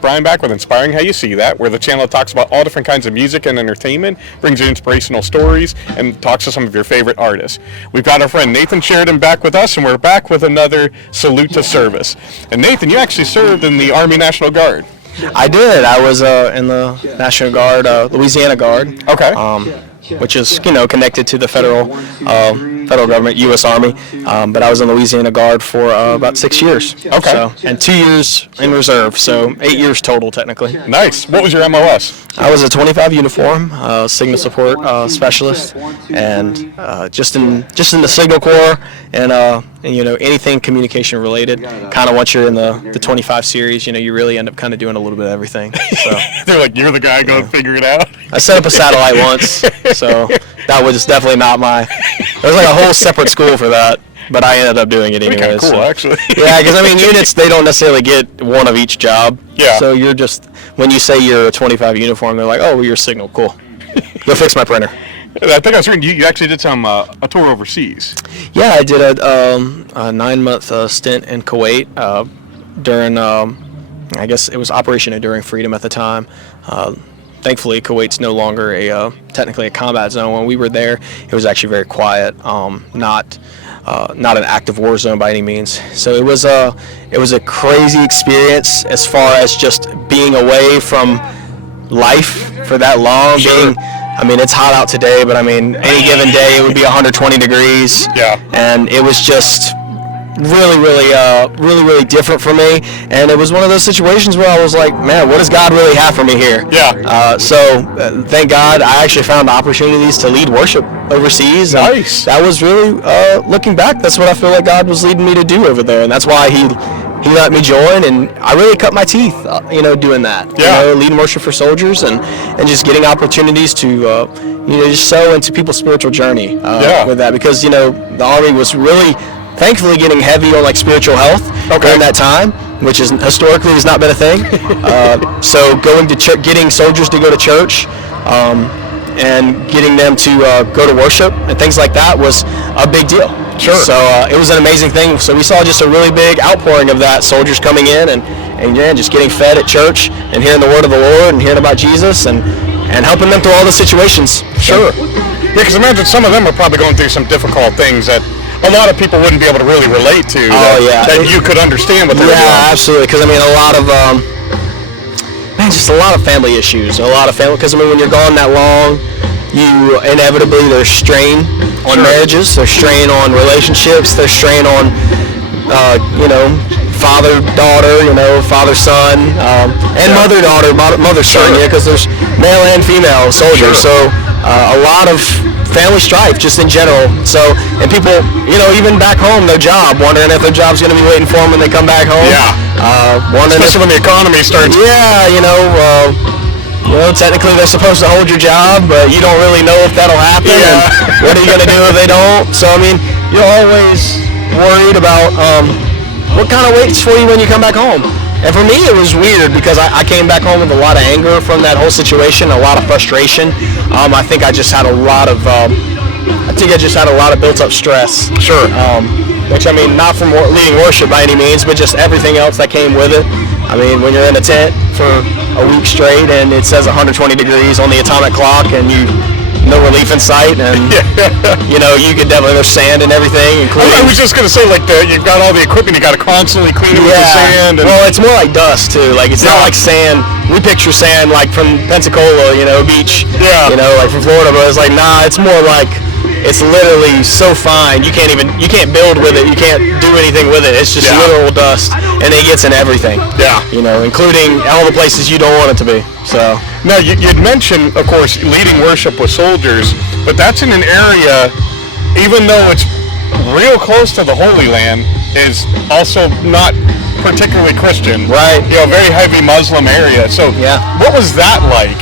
Brian back with Inspiring How You See That, where the channel talks about all different kinds of music and entertainment, brings you inspirational stories, and talks to some of your favorite artists. We've got our friend Nathan Sheridan back with us, and we're back with another Salute to Service. And Nathan, you actually served in the Army National Guard. I did. I was in the National Guard, Louisiana Guard. Okay. Which is, connected to the federal government, U.S. Army. But I was in Louisiana Guard for about 6 years. Okay. So, and 2 years in reserve, so 8 years total, technically. Nice. What was your MOS? I was a 25 uniform, signal support specialist, and just in the Signal Corps, and anything communication related. Kind of once you're in the 25 series, you really end up kind of doing a little bit of everything. So They're like, you're the guy, go figure it out. I set up a satellite once, so that was definitely not there was like a whole separate school for that, but I ended up doing it anyway. Pretty cool, actually. Yeah, because units, they don't necessarily get one of each job. Yeah. So you're just, when you say you're a 25 uniform, they're like, oh, well, you're Signal, cool. Go fix my printer. I think I was reading you actually did a tour overseas. Yeah, I did a 9-month stint in Kuwait during, I guess it was Operation Enduring Freedom at the time. Thankfully, Kuwait's no longer technically a combat zone. When we were there, it was actually very quiet, not an active war zone by any means. So it was a crazy experience as far as just being away from life for that long. Sure. It's hot out today, but any given day it would be 120 degrees. Yeah. And it was just really different for me, and it was one of those situations where I was like, man, what does God really have for me here? Yeah. So thank God I actually found opportunities to lead worship overseas. Nice. That was really, looking back, that's what I feel like God was leading me to do over there, and that's why he let me join, and I really cut my teeth, doing that. Yeah. Leading worship for soldiers and just getting opportunities to, just sow into people's spiritual journey with that, because, the Army was really, thankfully, getting heavy on spiritual health during that time, which historically has not been a thing. So going to getting soldiers to go to church, and getting them to go to worship and things like that was a big deal. Sure. So it was an amazing thing. So we saw just a really big outpouring of that, soldiers coming in and just getting fed at church and hearing the word of the Lord and hearing about Jesus and helping them through all the situations. Sure. Yeah, because imagine some of them are probably going through some difficult things that a lot of people wouldn't be able to really relate to. That you could understand what they're doing. Yeah, absolutely. Because a lot of just a lot of family issues. Because when you're gone that long, you inevitably, there's strain on marriages, there's strain on relationships, there's strain on father-daughter, father-son, and mother-daughter, mother-son, because there's male and female soldiers. Sure. So a lot of family strife just in general. So, and people, even back home, their job, wondering if their job's going to be waiting for them when they come back home. Yeah. Especially when the economy starts. Yeah, technically they're supposed to hold your job, but you don't really know if that'll happen. Yeah. And what are you going to do if they don't? So, you're always worried about what kind of waits for you when you come back home. And for me, it was weird because I came back home with a lot of anger from that whole situation, a lot of frustration. I think I just had a lot of built-up stress. Sure. Which, not from leading worship by any means, but just everything else that came with it. When you're in a tent for a week straight and it says 120 degrees on the atomic clock and no relief in sight, and you could definitely, there's sand and everything, including. I was just gonna say, you've got all the equipment, you got to constantly clean it with the sand. And well, it's more like dust too. It's not like sand. We picture sand from Pensacola, beach. Yeah. From Florida, but it's nah. It's more like it's literally so fine you can't build with it. You can't do anything with it. It's just literal dust, and it gets in everything. Yeah. Including all the places you don't want it to be. So. Now, you'd mentioned, of course, leading worship with soldiers, but that's in an area, even though it's real close to the Holy Land, is also not particularly Christian. Right. Very heavy Muslim area. So, what was that like?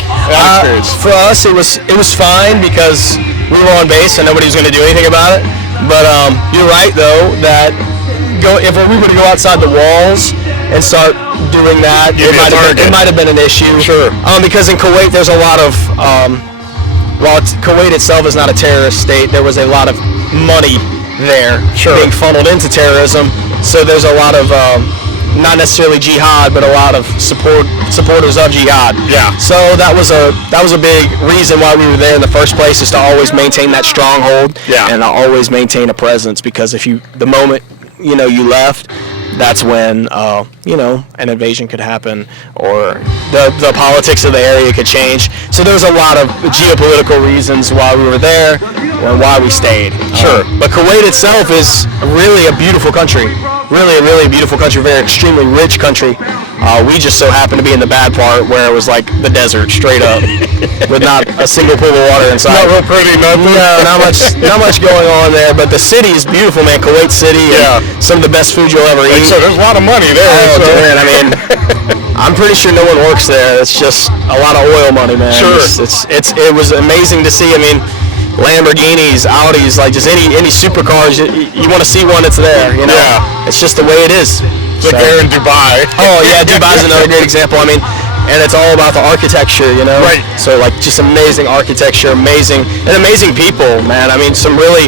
For us, it was fine because we were on base and nobody was going to do anything about it. But you're right, though, that if we were to go outside the walls and start doing that, it might have been an issue. Sure. Because in Kuwait, there's a lot of, while Kuwait itself is not a terrorist state, there was a lot of money there being funneled into terrorism. So there's a lot of not necessarily jihad, but a lot of supporters of jihad. Yeah. So that was a big reason why we were there in the first place, is to always maintain that stronghold. Yeah. And to always maintain a presence, because the moment you left, that's when an invasion could happen, or the politics of the area could change. So there's a lot of geopolitical reasons why we were there and why we stayed. Sure. But Kuwait itself is really a beautiful country. Really beautiful country, very extremely rich country. We just so happened to be in the bad part where it was like the desert straight up, with not a single pool of water inside. Not real pretty, nothing. No, not much going on there. But the city is beautiful, man. Kuwait City, and some of the best food you'll ever eat. So there's a lot of money there. Oh, man, I mean, I'm pretty sure no one works there. It's just a lot of oil money, man. Sure. It was amazing to see. I mean, Lamborghinis, Audis, like just any supercars, you want to see one, it's there, Yeah. It's just the way it is. It's like there in Dubai. Oh yeah, Dubai's another great example. I mean, and it's all about the architecture, Right. So like just amazing architecture, amazing people, man. I mean, some really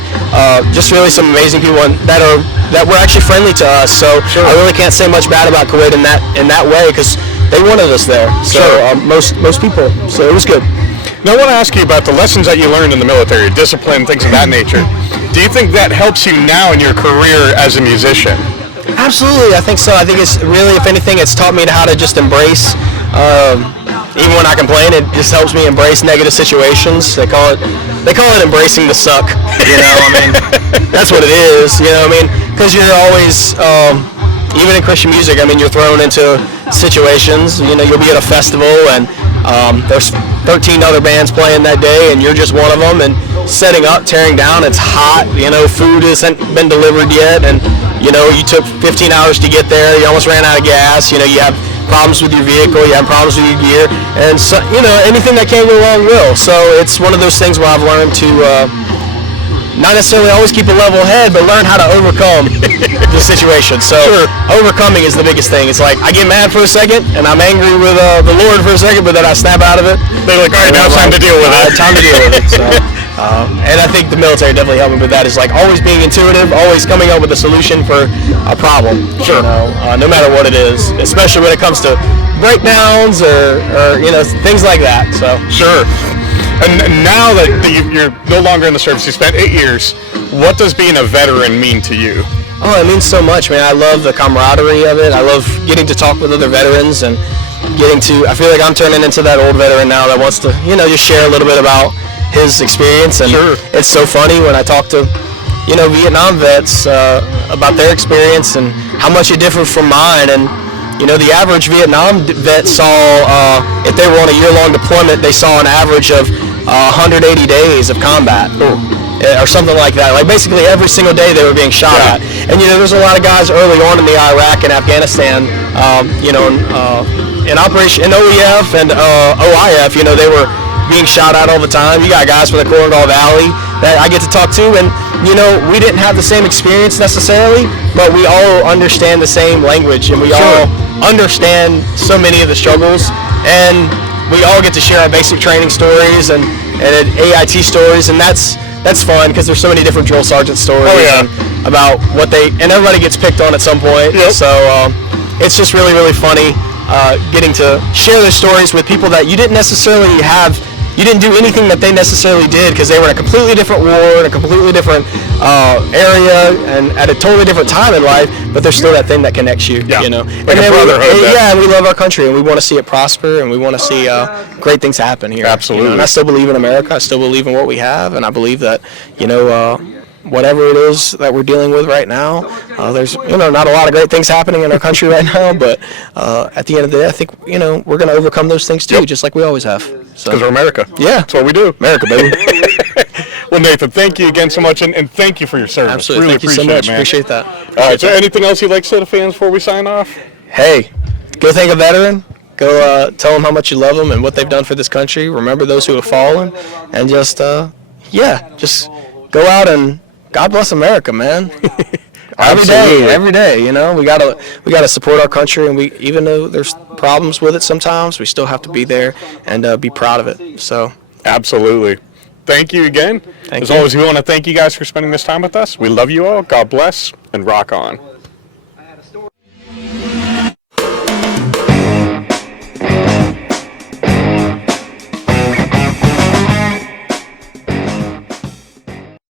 some amazing people that were actually friendly to us. So Sure. I really can't say much bad about Kuwait in that way, because they wanted us there. So Sure. most people. So it was good. Now, I want to ask you about the lessons that you learned in the military, discipline, things of that nature. Do you think that helps you now in your career as a musician? Absolutely, I think so. I think it's really, if anything, it's taught me how to just embrace. Even when I complain, it just helps me embrace negative situations. They call it embracing the suck. I mean, that's what it is. I mean, because you're always, even in Christian music, I mean, you're thrown into situations. You'll be at a festival and there's 13 other bands playing that day, and you're just one of them. And setting up, tearing down, it's hot. Food hasn't been delivered yet, and you took 15 hours to get there. You almost ran out of gas. You have problems with your vehicle. You have problems with your gear, and so anything that can go wrong will. So it's one of those things where I've learned to not necessarily always keep a level head, but learn how to overcome the situation. So overcoming is the biggest thing. It's like I get mad for a second, and I'm angry with the Lord for a second, but then I snap out of it. They're like, all right, now it's time to deal with it. Time to deal with it. So, and I think the military definitely helped me with that. Is like always being intuitive, always coming up with a solution for a problem. Sure. No matter what it is, especially when it comes to breakdowns or things like that. So Sure. And now that you're no longer in the service, you spent 8 years, what does being a veteran mean to you? Oh, it means so much, man. I love the camaraderie of it. I love getting to talk with other veterans and I feel like I'm turning into that old veteran now that wants to, just share a little bit about his experience. And Sure. It's so funny when I talk to, Vietnam vets about their experience and how much it differs from mine. And, the average Vietnam vet saw, if they were on a year-long deployment, they saw an average of 180 days of combat. Or something like that. Like basically every single day they were being shot at. And there's a lot of guys early on in the Iraq and Afghanistan, in Operation in OEF and OIF, they were being shot at all the time. You got guys from the Coronado Valley that I get to talk to, and we didn't have the same experience necessarily, but we all understand the same language, and we all understand so many of the struggles, and we all get to share our basic training stories and AIT stories, and that's fun because there's so many different drill sergeant stories and about and everybody gets picked on at some point. Yep. So it's just really, really funny getting to share their stories with people that you didn't necessarily have. You didn't do anything that they necessarily did because they were in a completely different war, in a completely different area, and at a totally different time in life, but there's still that thing that connects you, Yeah. Like a brotherhood. Yeah, we love our country, and we want to see it prosper, and we want to see great things happen here. Absolutely. And I still believe in America. I still believe in what we have, and I believe that, whatever it is that we're dealing with right now, there's not a lot of great things happening in our country right now, but at the end of the day, I think we're going to overcome those things too, just like we always have. So Because we're America. yeah, That's what we do. America, baby. Well, Nathan, thank you again so much, and thank you for your service. Absolutely, Really thank you so appreciate much. it, man. Appreciate that. All right, is there anything else you'd like to say to fans before we sign off? Hey, go thank a veteran. Go tell them how much you love them and what they've done for this country. Remember those who have fallen, and just go out and God bless America, man. Every day, we gotta support our country, and even though there's problems with it sometimes, we still have to be there and be proud of it. So Absolutely. Thank you again. Thank As you. always, we want to thank you guys for spending this time with us. We love you all. God bless, and rock on.